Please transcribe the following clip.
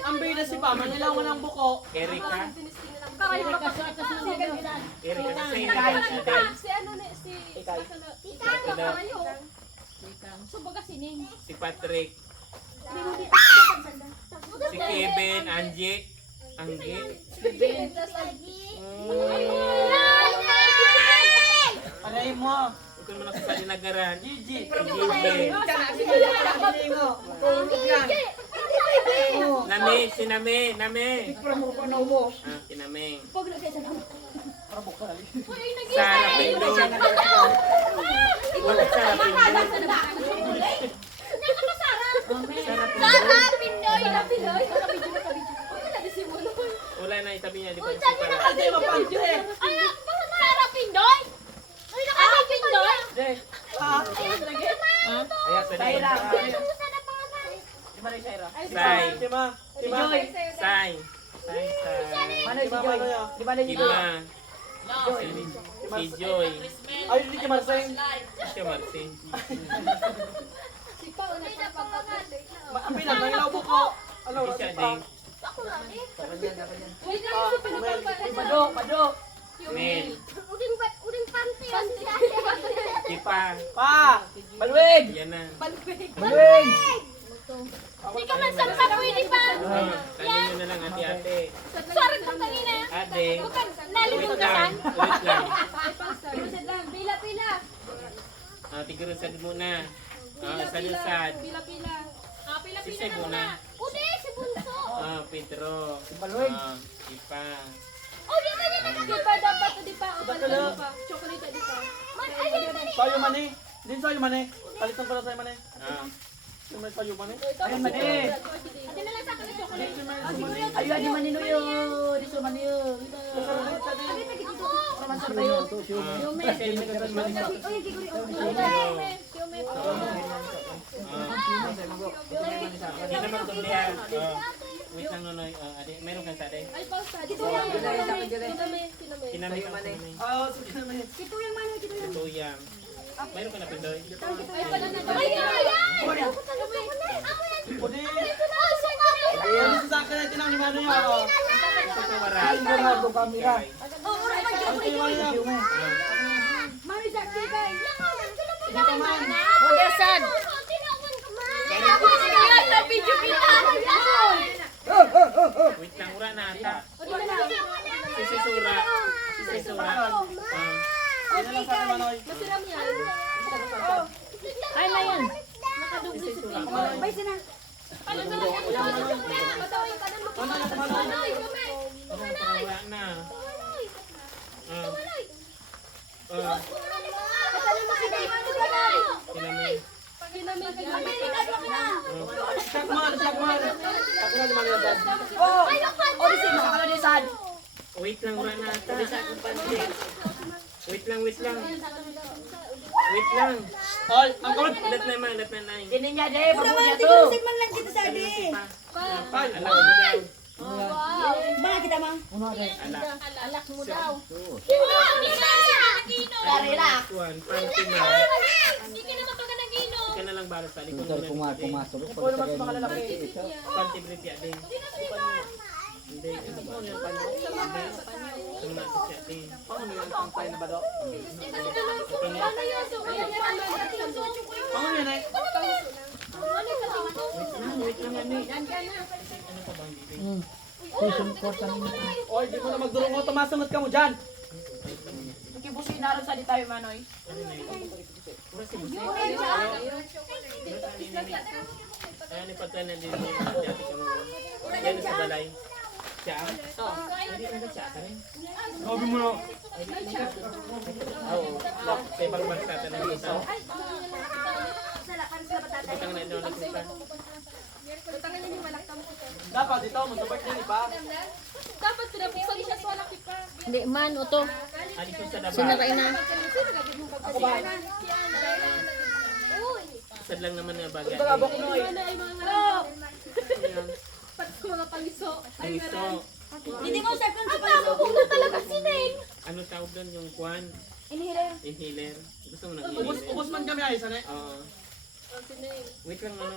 Ang bida si Pa, manilawan ng buko. Erika. Erika Erika sa Si ano ni si si Patrick. Si Kevin, Angie. Alay mo. Ikaw naman ako sa dinagaran. Gigi. Gigi. Name, si Name. Si Name. Sarah Pindoy. Wala Sarah Pindoy. Wala na itabi niya. Di ba? Ate, mapangyo eh. Saira. Sai. Tima. Sai. Manoy si Joy. Di ba na si Joy? Kima. Si Joy. Ay, hindi ka Marseng. Si Marcin. Ang bilang, nangilaw buko. Ano, Si si siya Pa. din. Pado. Mel. Kipa. Pa. Balwig. Yan na. Balwig. Hindi ka man sa pwede pa. Tanong nyo na lang ate-ate. Sorry kung kanina. Ate. Nalibog Wait ka lang. san? Wait lang. Pila. Tigurusad muna. Sadusad. Pila. Si Seb muna. Udi, si Bunso. Pedro. Balwig. Kipa. Oh, di ba niya Di pa dapat di pa. Bakala. Chocolate di pa. Ayun na Sayo mani. Din sayo mani. Palitan pala sayo mani. Ah. Yung may sayo mani. Ayun mani. Ate na lang sa akin ng chocolate. Ayun di mani no yo. Di so mani yo. Romancer tayo. Kasi hindi ka naman Hindi naman kumbiya. Wait lang Nonoy. Ade, meron kang sa ade? Ay pausa. Dito yan. Kinamay kang kumay. Sige na mani. Tuyang. Meron ka na Pindoy? Ay pala na. Udi. Udi sa akin na tinang ni Mano yun. Ito ko maray. Ano yung mani na? Mami sa kigay. Dito man. Huwag Wait lang, ura na ata. Si Sisura. Ano lang sa Manoy? Masiram yan. Ay na yan. Nakadugli si Pink. Bay sina. Ano na sa Manoy? Wala na. Kinamay. Sakman. Ako na di Manoy agad. Wait lang, ura na ata. Wait lang. Ay, ang kulit. Ulat na man. Hindi niya de. Pabuya to. Ay, Alam mo daw. Alak mo daw. Kuan, pantima. Hindi ka naman pagka nag-inom. Ika na lang bala sa likod mo na. ikaw naman sa makalalaki. Pantibripya din. Hindi, ano ba yung panyo? Ang nasa siya din. Paano yung pangpay na ba do? Ano yun? So, kaya niya Paano yun eh? Wait lang, ano eh. Ano pa bang bibig? Oy, di mo na magdurong ko. Tumasunod ka mo dyan. Nakibusin na rin sa di tayo, Manoy. Ano na yun? Pura si Busi. Ayan, ipagkanan din niya. Dati kami. Yan sa balay. Siya? Hindi ka siya ka rin. Sabi mo na. Oo. Sa ibang bansa na lang ito. Butang na ito na kita. Dapat dito, magsabay din pa. Dapat pinapuksan siya sa laki pa. Hindi man, uto. Alis ko sa daba. Sinaray na. Ako ba? Sad lang naman na bagay. Bagabok mo eh. Ay mga pati mga paliso. Ang iso. Hindi mo sa kung na talaga sineng. Ano tawag doon yung kwan? Inhaler. Inhaler. Gusto mo nag-inhaler? Ubus man kami ayos, ano eh? Oo. Wait lang, ano.